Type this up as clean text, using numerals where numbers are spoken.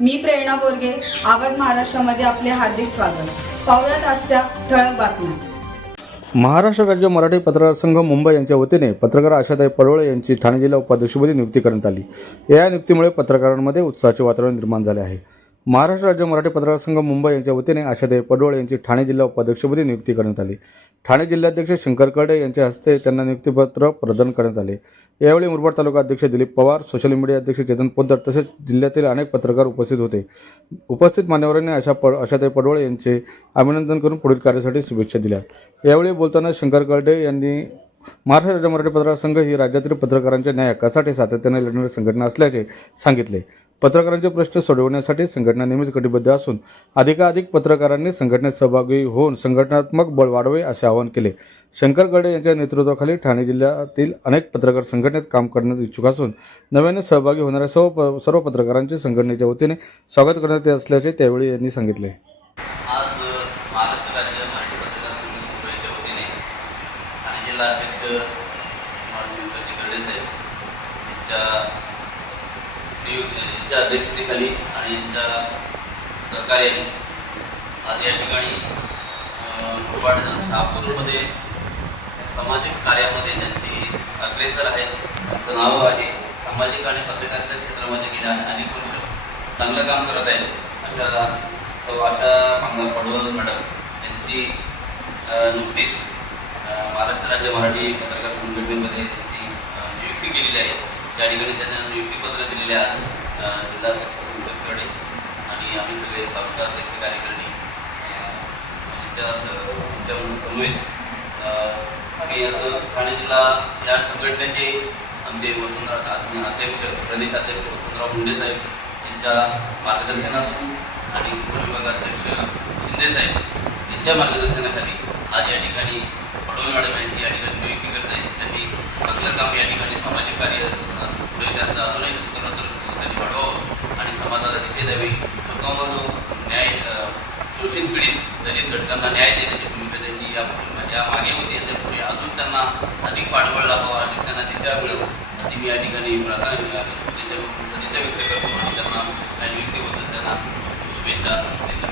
मी प्रेरणा बोरगे, आवाज महाराष्ट्रामध्ये आपले हार्दिक स्वागत। पाहुयात आजच्या ठळक बातम्या। महाराष्ट्र राज्य मराठी पत्रकार संघ मुंबई यांच्या वतीने पत्रकार आशाताई पडवळे यांची ठाणे जिल्हा उपाध्यक्षपदी नियुक्ती करण्यात आली। या नियुक्तीमुळे पत्रकारांमध्ये उत्साहाचे वातावरण निर्माण झाले आहे। महाराष्ट्र राज्य मराठी पत्रकार संघ मुंबई यांच्या वतीने आशाताई पडवळे यांची ठाणे जिल्हा उपाध्यक्षपदी नियुक्ती करण्यात आली। ठाणे जिल्हाध्यक्ष शंकर कर्डे यांच्या हस्ते त्यांना नियुक्तीपत्र प्रदान करण्यात आले। यावेळी मुरबाड तालुका अध्यक्ष दिलीप पवार, सोशल मीडिया अध्यक्ष चेतन पोद्दार तसेच जिल्ह्यातील अनेक पत्रकार उपस्थित होते। उपस्थित मान्यवरांनी आशाताई पडवळे यांचे अभिनंदन करून पुढील कार्यासाठी शुभेच्छा दिल्या। यावेळी बोलताना शंकर कर्डे यांनी महाराष्ट्र राज्य मराठी पत्रकार संघ ही राज्यातील पत्रकारांच्या न्याय हक्कासाठी सातत्याने लढणारी संघटना असल्याचे सांगितले। पत्रकारांचे प्रश्न सोडवण्यासाठी संघटना नेहमीच कटिबद्ध असून अधिकाधिक पत्रकारांनी संघटनेत सहभागी होऊन संघटनात्मक बळ वाढवे असे आवाहन केले। शंकर कर्डे यांच्या नेतृत्वाखाली ठाणे जिल्ह्यातील अनेक पत्रकार संघटनेत काम करण्यास इच्छुक असून नव्याने सहभागी होणाऱ्या सर्व पत्रकारांचे संघटनेच्या वतीने स्वागत करण्यात येत असल्याचे त्यावेळी यांनी सांगितले। आज महाराष्ट्र राज्य मराठी पत्रकार संघ मुंबईच्या वतीने ठाणे जिल्हा अध्यक्ष शंकरजी कर्डे साहेब यांच्या अध्यक्षतेखाली आणि यांच्या सहकार्याने आज या ठिकाणी मुरबाड शहापूरमध्ये सामाजिक कार्यामध्ये ज्यांची अग्रेसर आहेत, त्यांचं नाव आहे, सामाजिक आणि पत्रकारिता क्षेत्रामध्ये गेल्या अनेक वर्ष चांगलं काम करत आहेत अशा आशा पडवळ मॅडम यांची नुकतीच महाराष्ट्र राज्य मराठी पत्रकार संघटनेमध्ये त्यांची नियुक्ती केलेली आहे। त्या ठिकाणी त्यांना नियुक्तीपत्र दिलेले आज जिल्हाध्यक्षकडे आणि आम्ही सगळे तालुका अध्यक्ष कार्यकारिणी त्यांच्या समवेत आणि असं ठाणे जिल्हा या संघटनेचे आमचे अध्यक्ष प्रदेशाध्यक्ष वसंतराव मुंडे साहेब यांच्या मार्गदर्शनातून आणि उपविभागाध्यक्ष शिंदे साहेब यांच्या मार्गदर्शनाखाली आज या ठिकाणी पडवळे मॅडम यांची या ठिकाणी नियुक्ती करत आहेत। त्यांनी चांगलं काम या ठिकाणी सामाजिक कार्य पुढे त्यांचा अजूनही उत्तरोत्तर त्यांनी वाढवावं आणि समाजाला दिशा द्यावी। लोकांवर जो न्याय शोषित पीडित दलित घटकांना न्याय देण्याची भूमिका त्यांची या मागे होती, त्यापुढे अजून त्यांना अधिक पाठबळ लावावं, अधिक त्यांना दिशा मिळेल अशी मी या ठिकाणी सदिच्छा व्यक्त करतो आणि त्यांना नियुक्तीबद्दल त्यांना शुभेच्छा देतो।